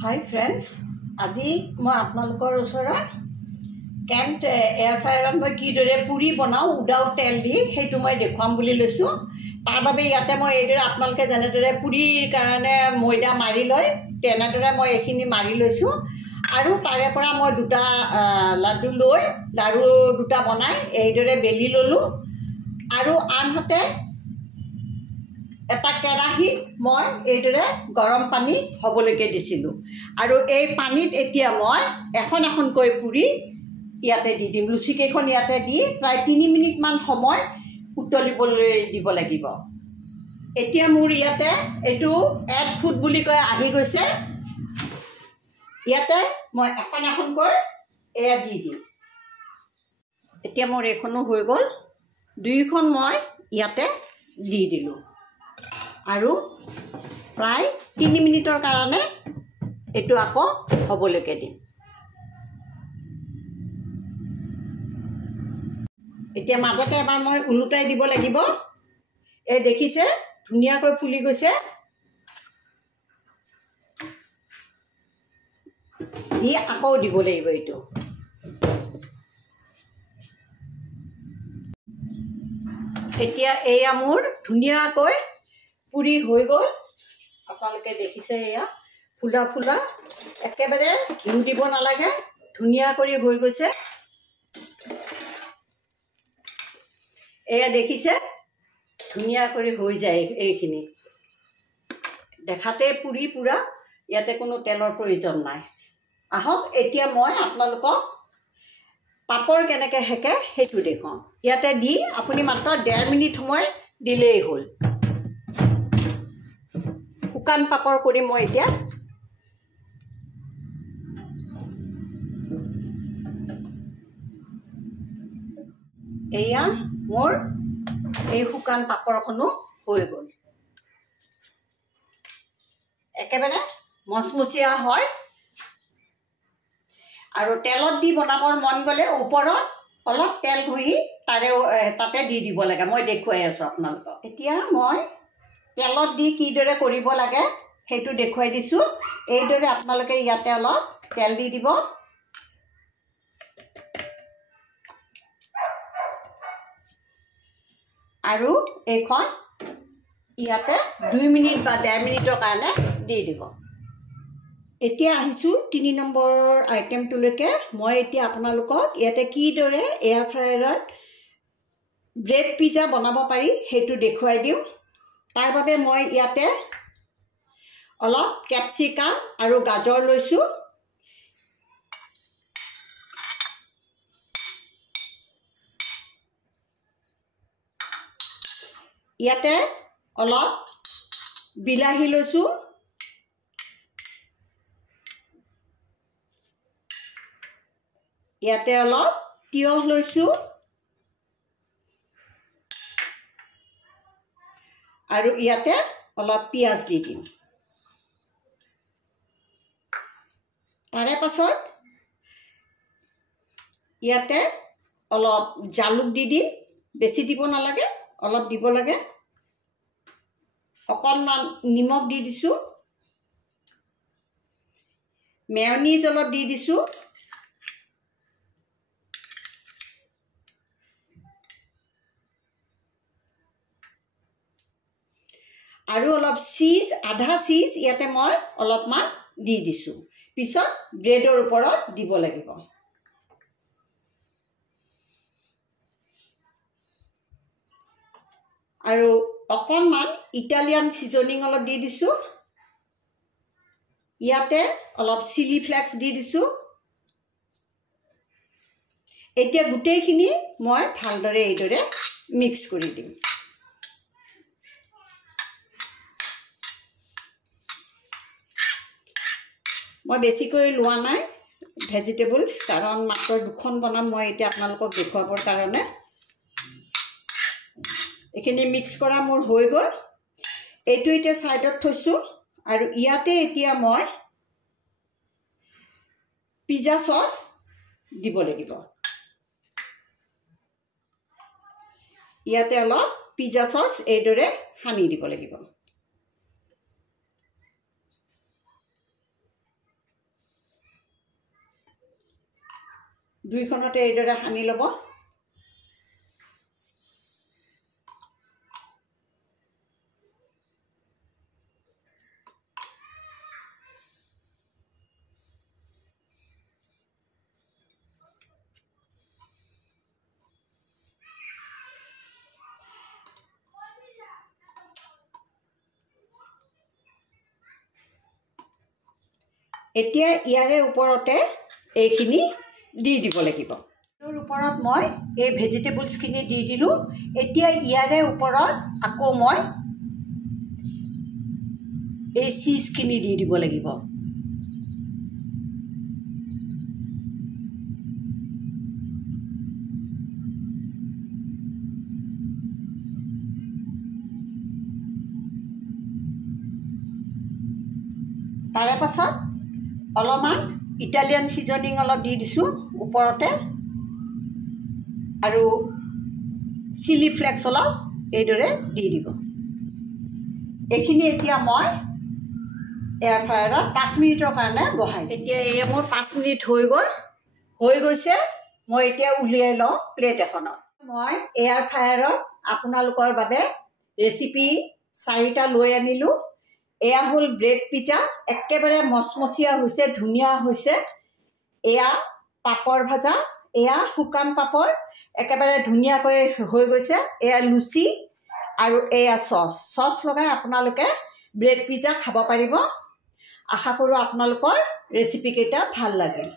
Hi friends, আজি মই আপোনালোকৰ ওচৰত কেম্প এয়াৰ ফ্ৰায়াৰত মই কিদৰে পুৰি বনাওঁ উইদাউট তেল দি সেইটো মই দেখুৱাম বুলি লৈছোঁ। তাৰ বাবে ইয়াতে মই এইদৰে আপোনালোকে যেনেদৰে পুৰিৰ কাৰণে ময়দা মাৰি লয় তেনেদৰে মই এইখিনি মাৰি লৈছোঁ আৰু তাৰে পৰা মই দুটা লাডু লৈ লাড়ু দুটা বনাই এইদৰে বেলি ল'লোঁ আৰু আনহাতে এটা কেৰাহীত মই এইদৰে গৰম পানী হ'বলৈকে দিছিলোঁ আৰু এই পানীত এতিয়া মই এখন এখনকৈ পুৰি ইয়াতে দি দিম। লুচিকেইখন ইয়াতে দি প্ৰায় 3 মিনিটমান সময় উতলিবলৈ দিব লাগিব। এতিয়া মোৰ ইয়াতে এইটো 1 ফুট বুলি কয় আহি গৈছে। ইয়াতে মই এখন এখনকৈ এয়া দি দিম। এতিয়া মোৰ এইখনো হৈ গ'ল। দুইখন মই ইয়াতে দি দিলোঁ আৰু প্ৰায় 3 মিনিটৰ কাৰণে এইটো আকৌ হ'বলৈকে দিম। এতিয়া মাজতে এবাৰ মই উলুটাই দিব লাগিব। এই দেখিছে ধুনীয়াকৈ ফুলি গৈছে। দি আকৌ দিব লাগিব এইটো। এতিয়া এয়া মোৰ ধুনীয়াকৈ পুৰি হৈ গ'ল। আপোনালোকে দেখিছে এয়া ফুলা ফুলা, একেবাৰে ঘিউ দিব নালাগে, ধুনীয়া কৰি হৈ গৈছে। এয়া দেখিছে ধুনীয়া কৰি হৈ যায়। এইখিনি দেখাতে পুৰি পুৰা, ইয়াতে কোনো তেলৰ প্ৰয়োজন নাই। আহক এতিয়া মই আপোনালোকক পাপৰ কেনেকৈ সেকে সেইটো দেখুৱাওঁ। ইয়াতে দি আপুনি মাত্ৰ 1.5 মিনিট সময় দিলেই হ'ল। শুকান পাপৰ কৰি মই এতিয়া এয়া মোৰ এই শুকান পাপৰখনো হৈ গ'ল। একেবাৰে মচমচীয়া হয় আৰু তেলত দি বনাবৰ মন গ'লে ওপৰত অলপ তেল ঘঁহি তাতে দি দিব লাগে। মই দেখুৱাই আছোঁ আপোনালোকক। এতিয়া মই তেলত দি কিদৰে কৰিব লাগে সেইটো দেখুৱাই দিছোঁ। এইদৰে আপোনালোকে ইয়াতে অলপ তেল দি দিব আৰু এইখন ইয়াতে 2 মিনিট বা 1.5 মিনিটৰ কাৰণে দি দিব। এতিয়া আহিছোঁ 3 নম্বৰ আইটেমটোলৈকে। মই এতিয়া আপোনালোকক ইয়াতে কিদৰে এয়াৰ ফ্ৰায়াৰত ব্ৰেড পিজ্জা বনাব পাৰি সেইটো দেখুৱাই দিওঁ। তাৰ বাবে মই ইয়াতে অলপ কেপচিকাম আৰু গাজৰ লৈছোঁ। ইয়াতে অলপ বিলাহী লৈছোঁ। ইয়াতে অলপ তিয়ঁহ লৈছোঁ আৰু ইয়াতে অলপ পিঁয়াজ দি দিম। তাৰে পাছত ইয়াতে অলপ জালুক দি দিম। বেছি দিব নালাগে, অলপ দিব লাগে। অকণমান নিমখ দি দিছোঁ। মেয়নিজ অলপ দি দিছোঁ। আৰু অলপ চীজ, আধা চীজ ইয়াতে মই অলপমান দি দিছোঁ। পিছত ব্ৰেডৰ ওপৰত দিব লাগিব। আৰু অকণমান ইটালিয়ান চিজনিং অলপ দি দিছোঁ। ইয়াতে অলপ চিলি ফ্লেক্স দি দিছোঁ। এতিয়া গোটেইখিনি মই ভালদৰে এইদৰে মিক্স কৰি দিম। মই বেছিকৈ লোৱা নাই ভেজিটেবলছ, কাৰণ মাত্ৰ 2খন বনাম মই এতিয়া আপোনালোকক দেখুৱাবৰ কাৰণে। এইখিনি মিক্স কৰা মোৰ হৈ গ'ল। এইটো এতিয়া ছাইডত থৈছোঁ আৰু ইয়াতে এতিয়া মই পিজ্জা চচ দিব লাগিব। ইয়াতে অলপ পিজ্জা চচ এইদৰে সানি দিব লাগিব। দুইখনতে এইদৰে সানি ল'ব। এতিয়া ইয়াৰে ওপৰতে এইখিনি দি দিব লাগিব। ইয়াৰ ওপৰত মই এই ভেজিটেবলছখিনি দি দিলোঁ। এতিয়া ইয়াৰে ওপৰত আকৌ মই এই চীজখিনি দি দিব লাগিব। তাৰে পাছত অলপমান ইটালিয়ান সিজনিং অলপ দি দিছোঁ ওপৰতে, আৰু চিলি ফ্লেক্স অলপ এইদৰে দি দিব। এইখিনি এতিয়া মই এয়াৰ ফ্ৰায়াৰত 5 মিনিটৰ কাৰণে বহাই দিম। এতিয়া এই মোৰ 5 মিনিট হৈ গৈছে। মই এতিয়া উলিয়াই লওঁ প্লেট এখনত। মই এয়াৰ ফ্ৰায়াৰত আপোনালোকৰ বাবে ৰেচিপি 4টা লৈ আনিলোঁ। এয়া হ'ল ব্ৰেড পিজ্জা, একেবাৰে মচমচীয়া হৈছে, ধুনীয়া হৈছে। এয়া পাপৰ ভাজা, এয়া শুকান পাপৰ, একেবাৰে ধুনীয়াকৈ হৈ গৈছে। এয়া লুচি আৰু এয়া চচ লগাই আপোনালোকে ব্ৰেড পিজ্জা খাব পাৰিব। আশা কৰোঁ আপোনালোকৰ ৰেচিপিকেইটা ভাল লাগিল।